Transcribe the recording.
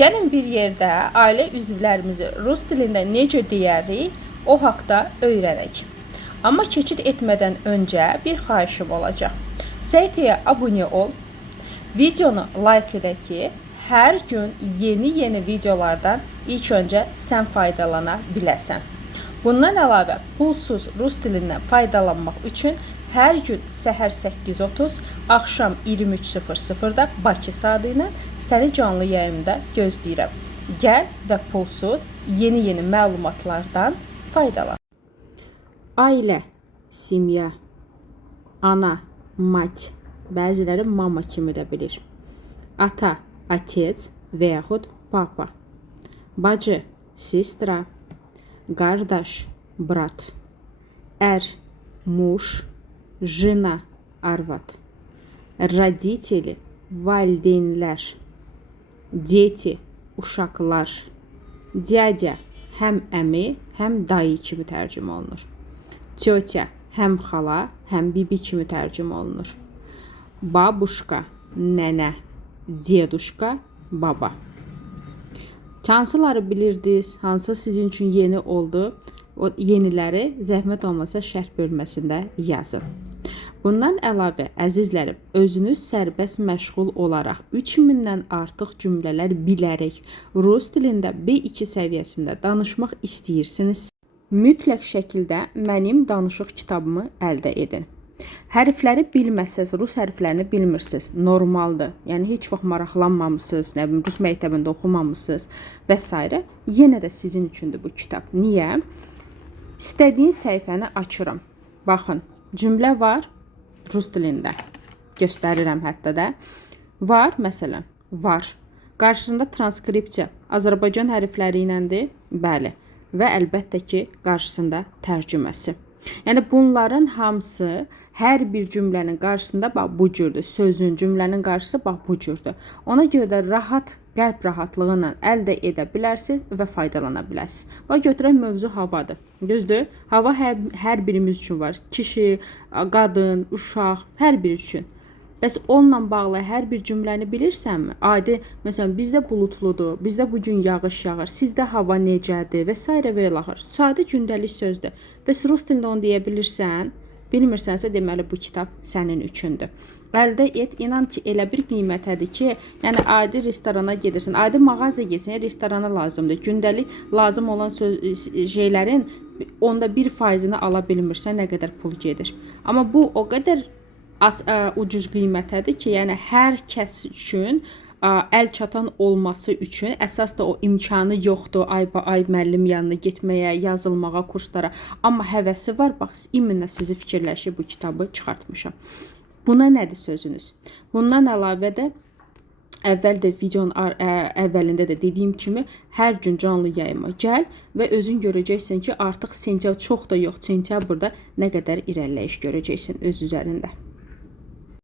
Gəlin bir yerdə ailə üzvlərimizi rus dilində necə deyərik, o haqda öyrənək. Amma keçid etmədən öncə bir xahişim olacaq. Səhifəyə abunə ol, videonu like edə ki, hər gün yeni videolardan ilk öncə sən faydalana biləsən. Bundan əlavə, pulsuz rus dilindən faydalanmaq üçün hər gün səhər 8:30, axşam 23:00-da Bakı saatı ilə səni canlı yayımda gözləyirəm. Gəl və pulsuz yeni məlumatlardan faydalan. Ailə, семья, ana, mать, bəziləri mama kimi də bilir. Ata, отец və yaxud papa. Bacı, sestra, qardaş, brat. Ər, muж, жена, arvad. Родители, valideynlər. Дети, uşaqlar. Dядя, həm əmi, həm dayı kimi tərcümə olunur. Tетя, həm xala, həm bibi kimi tərcümə olunur. Babuşka, nənə. Deduşka, baba. Hansıları bilirdiniz, hansı sizin üçün yeni oldu? O yeniləri zəhmət olmasa şərh bölməsində yazın. Bundan əlavə, əzizlərim, özünüz sərbəst məşğul olaraq 3000-dən artıq cümlələr bilərək rus dilində B2 səviyyəsində danışmaq istəyirsiniz, mütləq şəkildə mənim danışıq kitabımı əldə edin. Hərfləri bilməsəz, rus hərflərini bilmirsiniz, normaldır. Yəni heç vaxt maraqlanmamısınız, nə bilim, rus məktəbində oxumamısınız və s. Yenə də sizin üçündür bu kitab. Niyə? İstədiyin səhifəni açıram. Baxın, cümlə var rus dilində. Göstərirəm hətta da. Var, məsələn, var. Qarşısında transkripsiya Azərbaycan hərfləri iləndir, bəli. Və əlbəttə ki, qarşısında tərcüməsi. Yəni bunların hamısı hər bir cümlənin qarşısında bax bu cürdür. Sözün, cümlənin qarşısı bax bu cürdür. Ona görə də rahat, qəlb rahatlığı ilə əldə edə bilərsiniz və faydalana bilərsiniz. Bax götürək mövzu havadır. Düzdür? Hava hər birimiz üçün var. Kişi, qadın, uşaq, hər biri üçün. Bəs onunla bağlı hər bir cümləni bilirsənmi? Adi, məsələn, bizdə bulutludur, bizdə bugün yağış yağır, sizdə hava necədir və s. və ilaxır. Sadə gündəlik sözdür. Bəs rus dilində onu deyə bilirsən, bilmirsənsə deməli bu kitab sənin üçündür. Əldə et, inan ki, elə bir qiymətədir ki, yəni adi restorana gedirsən, adi mağazaya gedirsən, restorana lazımdır. Gündəlik lazım olan şeylərin onda 1%-ni ala bilmirsən, nə qədər pul gedir. Amma bu o qədər ucuz qiymətədir ki, yəni hər kəs üçün əl çatan olması üçün əsas da o imkanı yoxdur ay müəllim yanına getməyə, yazılmağa, kurslara. Amma həvəsi var, bax, iminlə sizi fikirləşib bu kitabı çıxartmışam. Buna nədir sözünüz? Bundan əlavə də əvvəldə videonun əvvəlində də dediyim kimi hər gün canlı yayıma gəl və özün görəcəksən ki, artıq sentyabr çox da yox, sentyabrda nə qədər irəliləyiş görəcəksən öz üzərində.